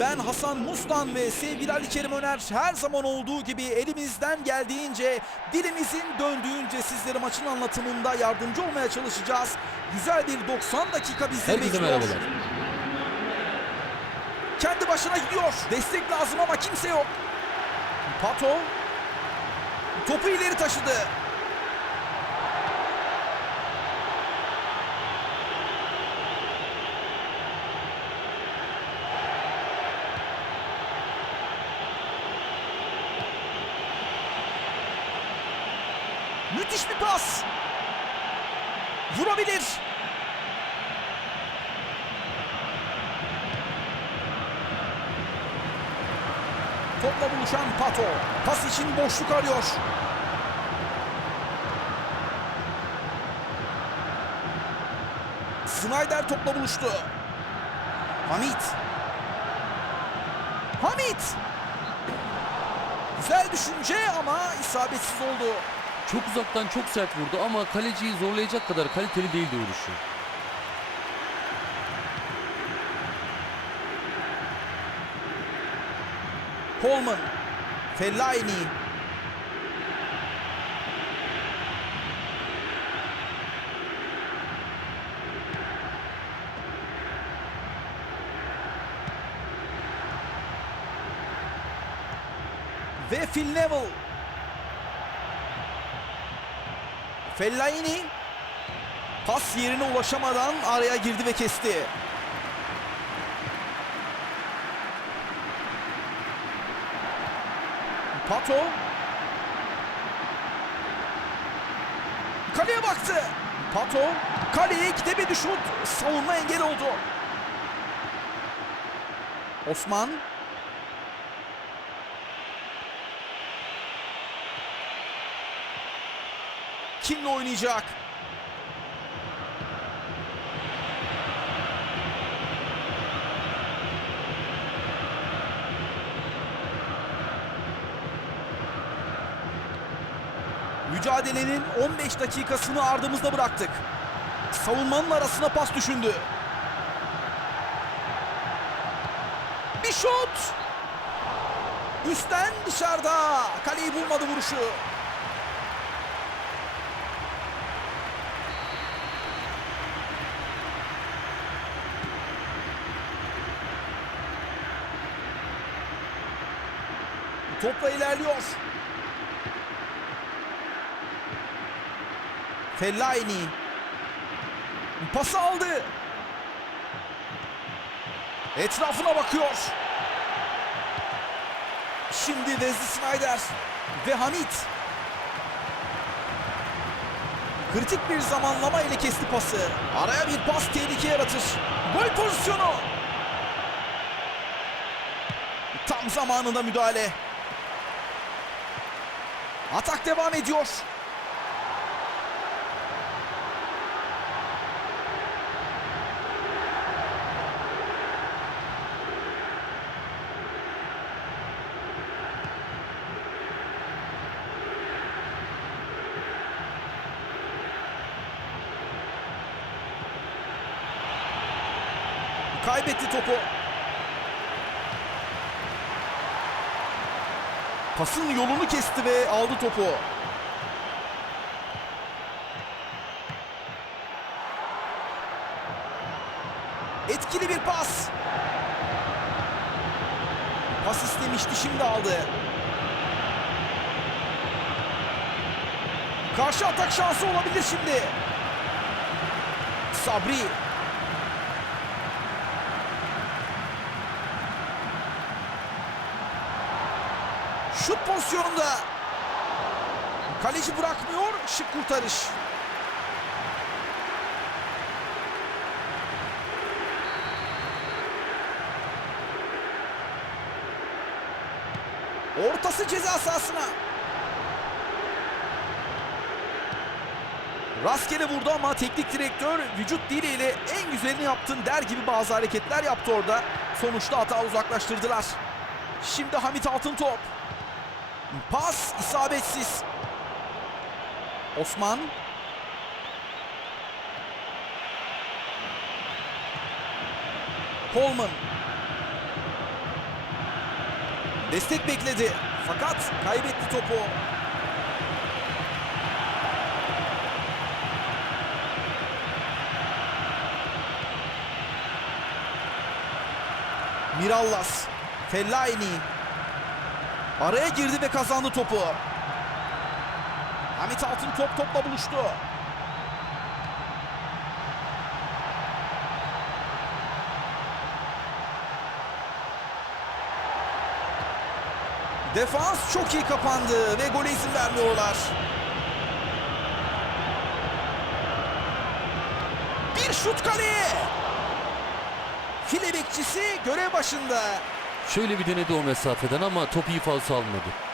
Ben Hasan Mustan ve sevgili Ali Kerim Öner her zaman olduğu gibi elimizden geldiğince, dilimizin döndüğünce sizlere maçın anlatımında yardımcı olmaya çalışacağız. Güzel bir 90 dakika Herkese bekliyor. merhabalar. Kendi başına gidiyor. Destek lazım ama kimse yok. Pato topu ileri taşıdı. Müthiş bir pas. Vurabilir. Topla buluşan Pato. Pas için boşluk arıyor. Snyder topla buluştu. Hamit. Hamit. Güzel düşünce ama isabetsiz oldu. Çok uzaktan çok sert vurdu ama kaleciyi zorlayacak kadar kaliteli değildi vuruşu. Coleman. Fellaini. Ve Phil Neville. Fellaini pas yerine ulaşamadan araya girdi ve kesti. Pato. Kaleye baktı. Pato. Kaleye gidemedi şut. Savunma engel oldu. Osman. Kimle oynayacak? Mücadelenin 15 dakikasını ardımızda bıraktık. Savunmanın arasına pas düşündü. Bir şut. Üstten dışarıda. Kaleyi bulmadı vuruşu. Topla ilerliyor. Fellaini. Pası aldı. Etrafına bakıyor. Şimdi Wesley Snyder ve Hamit. Kritik bir zamanlama ile kesti pası. Araya bir pas tehlike yaratır. Gol pozisyonu. Tam zamanında müdahale. Atak devam ediyor. Kaybetti topu. Pasın yolunu kesti ve aldı topu. Etkili bir pas. Pas istemişti şimdi aldı. Karşı atak şansı olabilir şimdi. Sabri. Şut pozisyonunda. Kaleci bırakmıyor. Şık kurtarış. Ortası ceza sahasına. Rastgele vurdu ama teknik direktör vücut diliyle en güzelini yaptın der gibi bazı hareketler yaptı orada. Sonuçta hata uzaklaştırdılar. Şimdi Hamit Altıntop. Pas isabetsiz. Osman. Coleman. Destek bekledi. Fakat kaybetti topu. Mirallas. Fellaini. Araya girdi ve kazandı topu. Hamit Altın top topla buluştu. Defans çok iyi kapandı ve gole izin vermiyorlar. Bir şut kaleye. File bekçisi görev başında. Şöyle bir denedi o mesafeden ama top iyi falso almadı.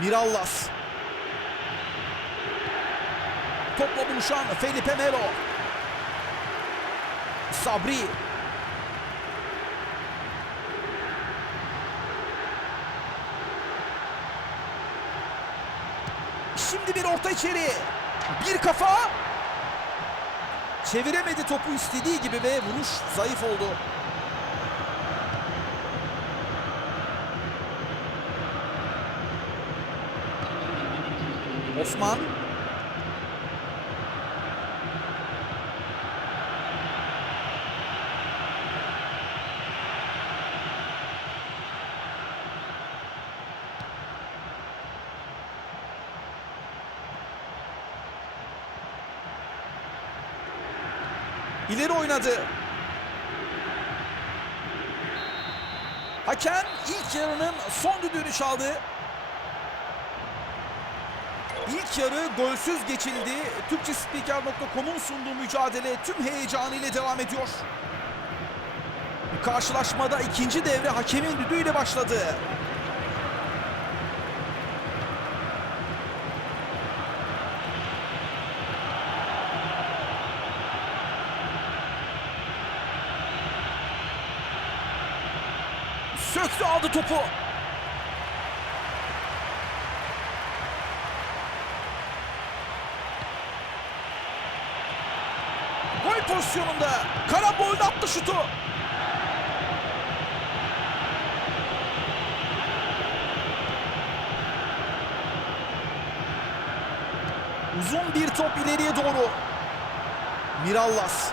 Mirallas. Topla buluşan Felipe Melo. Sabri. Şimdi bir orta içeri. Bir kafa. Çeviremedi topu istediği gibi ve vuruş zayıf oldu. Osman. İleri oynadı. Hakem ilk yarının son düdüğünü çaldı. İlk yarı golsüz geçildi. Türkçespiker.com'un sunduğu mücadele tüm heyecanıyla devam ediyor. Karşılaşmada ikinci devre hakemin düdüğüyle başladı. Söktü aldı topu. Gol pozisyonunda Karabol'da attı şutu. Uzun bir top ileriye doğru. Mirallas.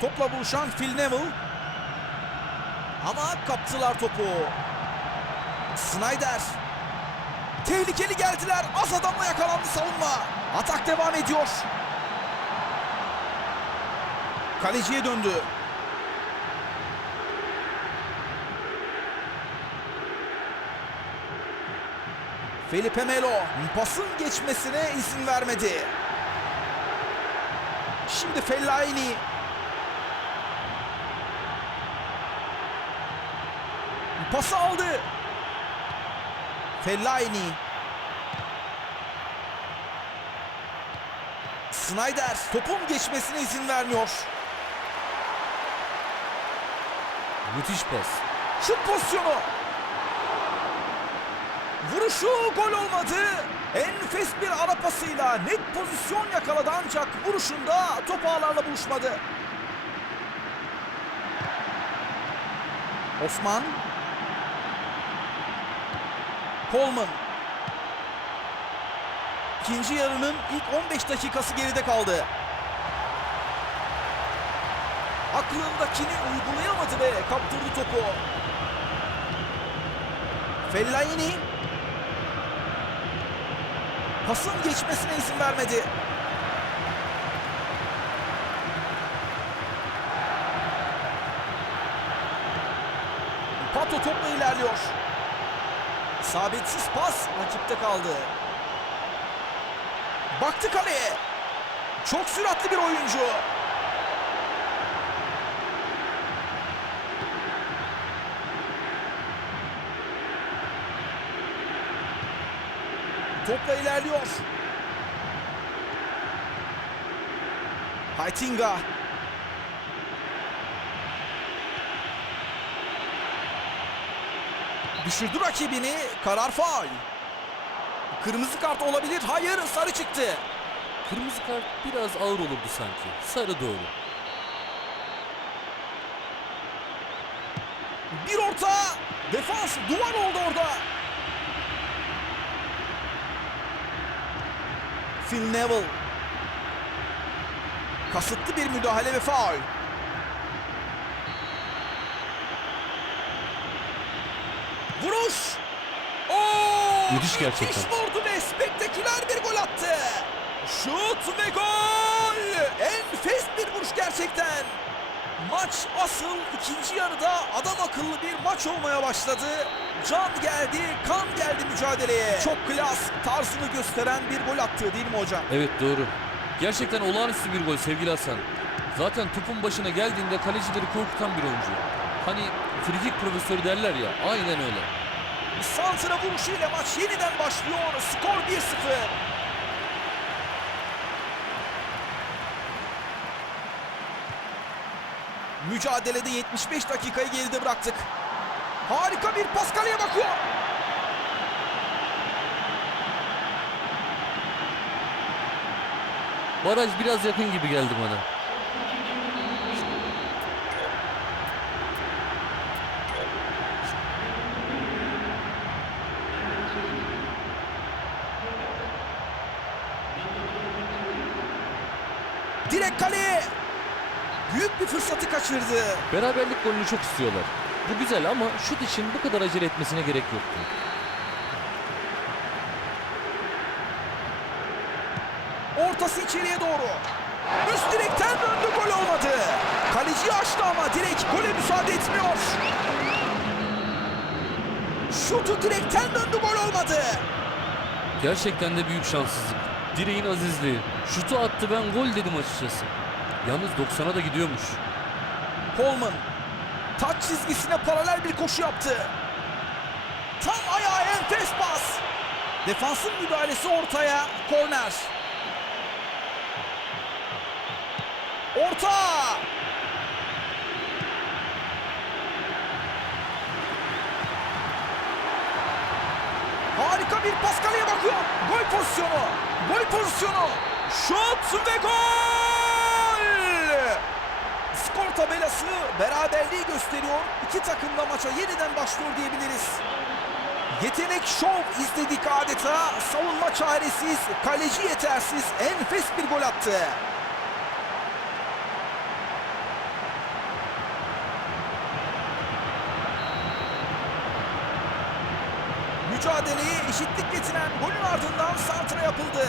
Topla buluşan Phil Neville. Ama kaptılar topu. Snyder. Tehlikeli geldiler. Az adamla yakalandı savunma. Atak devam ediyor. Kaleciye döndü. Felipe Melo pasın geçmesine izin vermedi. Şimdi Fellaini pası aldı. Fellaini. Snyder topun geçmesine izin vermiyor. Müthiş pas. Şut pozisyonu. Vuruşu gol olmadı. Enfes bir ara pasıyla net pozisyon yakaladı ancak vuruşunda top ağlarla buluşmadı. Osman. Coleman. İkinci yarının ilk 15 dakikası geride kaldı. Aklındakini uygulayamadı ve kaptırdı topu. Fellaini pasın geçmesine izin vermedi. Pato topla ilerliyor. Sabitsiz pas rakipte kaldı. Baktı kaleye. Çok süratli bir oyuncu. Topla ilerliyor. Haytinga. Düşürdü rakibini. Karar faul. Kırmızı kart olabilir. Hayır sarı çıktı. Kırmızı kart biraz ağır olurdu sanki. Sarı doğru. Bir orta. Defans duvar oldu orada. Phil Neville. Kasıtlı bir müdahale ve faul. Vuruş. Oo! Müthiş gerçekten. Ve spektaküler bir gol attı. Şut ve gol. Enfes bir vuruş gerçekten. Maç asıl ikinci yarıda adam akıllı bir maç olmaya başladı. Can geldi, kan geldi mücadeleye. Çok klas, tarzını gösteren bir gol attı değil mi hocam? Evet doğru. Gerçekten olağanüstü bir gol sevgili Hasan. Zaten topun başına geldiğinde kalecileri korkutan bir oyuncu. Hani frikik profesörü derler ya aynen öyle. Santra vuruşuyla maç yeniden başlıyor. Skor 1-0. Mücadelede 75 dakikayı geride bıraktık. Harika bir Pascal'e bakıyor. Baraj biraz yakın gibi geldi bana. Direkt kaleye. Büyük bir fırsatı kaçırdı. Beraberlik golünü çok istiyorlar. Bu güzel ama şut için bu kadar acele etmesine gerek yoktu. Ortası içeriye doğru. Üst direkten döndü gol olmadı. Kaleci açtı ama direkt gole müsaade etmiyor. Şutu direkten döndü gol olmadı. Gerçekten de büyük şanssızlık. Direğin azizliği. Şutu attı ben gol dedim açıkçası. Yalnız 90'a da gidiyormuş. Coleman taç çizgisine paralel bir koşu yaptı. Tam ayağa enfes pas. Defansın müdahalesi ortaya. Korner. Orta. Harika bir Pascal'e bakıyor. Gol pozisyonu. Gol pozisyonu. Şut ve gol. Skor tabelası beraberliği gösteriyor. İki takım da maça yeniden başlıyor diyebiliriz. Yetenek şov izledik adeta. Savunma çaresiz, kaleci yetersiz, enfes bir gol attı. Mücadeleye eşitlik getiren golün ardından yapıldı.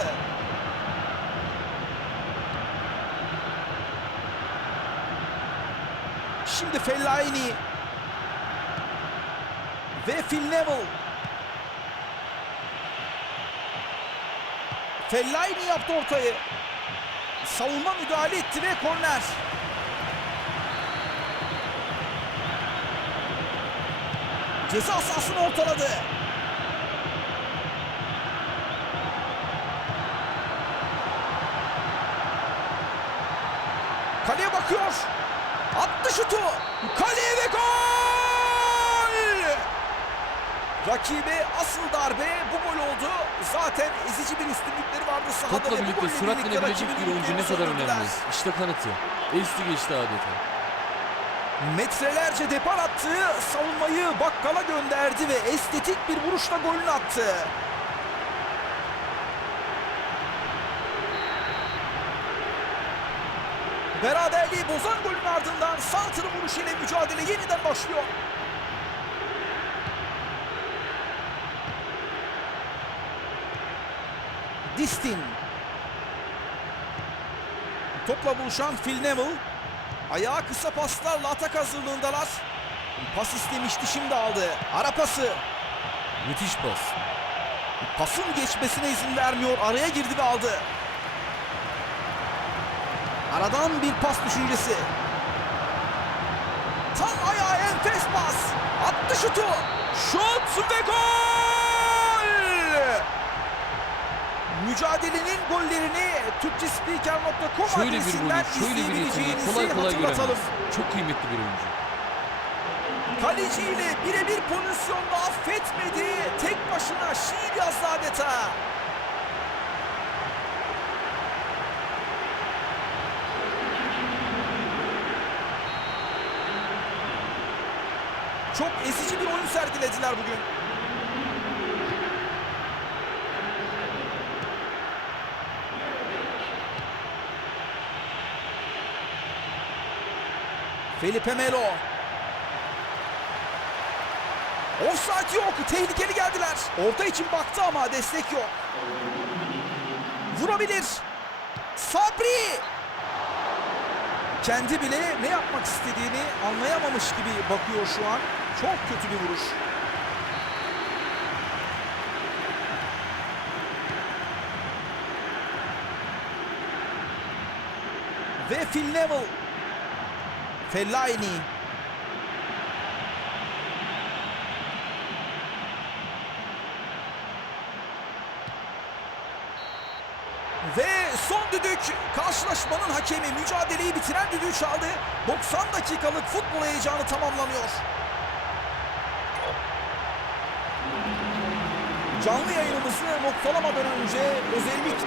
Şimdi Fellaini ve Phil Neville. Fellaini yaptı ortayı. Savunma müdahale etti ve korner. Ceza sahasını ortaladı. Kaleye bakıyor. Attı şutu. Kaleye ve gol! Rakibe asıl darbe bu gol oldu. Zaten ezici bir üstünlükleri vardı sahada. Topla birlikte sürat birlikte inebilecek rakibin bir oyuncu ne kadar önemli. İşte kanıtı. Esti geçti adeta. Metrelerce depar attığı savunmayı bakkala gönderdi ve estetik bir vuruşla golünü attı. Beraberliği bozan golün ardından Santr'ın vuruşuyla mücadele yeniden başlıyor. Distin. Topla buluşan Phil Neville. Ayağı kısa paslarla atak hazırlığındalar. Pas istemişti şimdi aldı. Ara pası. Müthiş pas. Pasın geçmesine izin vermiyor. Araya girdi ve aldı. Aradan bir pas düşüncesi. Tam ayağa enfes pas. Attı şutu. Şut ve gol! mücadelenin gollerini Türkçespeaker.com şöyle adresinden bir golü, şöyle bir izleyebileceğinizi kolay kolay hatırlatalım. Göremez. Çok kıymetli bir oyuncu. Kaleciyle birebir pozisyonda affetmedi. Tek başına şiir yazdı adeta. Çok ezici bir oyun sergilediler bugün. Felipe Melo. Offside yok. Tehlikeli geldiler. Orta için baktı ama destek yok. Vurabilir. Sabri. Kendi bile ne yapmak istediğini anlayamamış gibi bakıyor şu an. Çok kötü bir vuruş. Ve Phil Neville. Fellaini. Ve son düdük karşılaşmanın hakemi mücadeleyi bitiren düdüğü çaldı. 90 dakikalık futbol heyecanı tamamlanıyor. Canlı yayınımızı noktalamadan önce özellik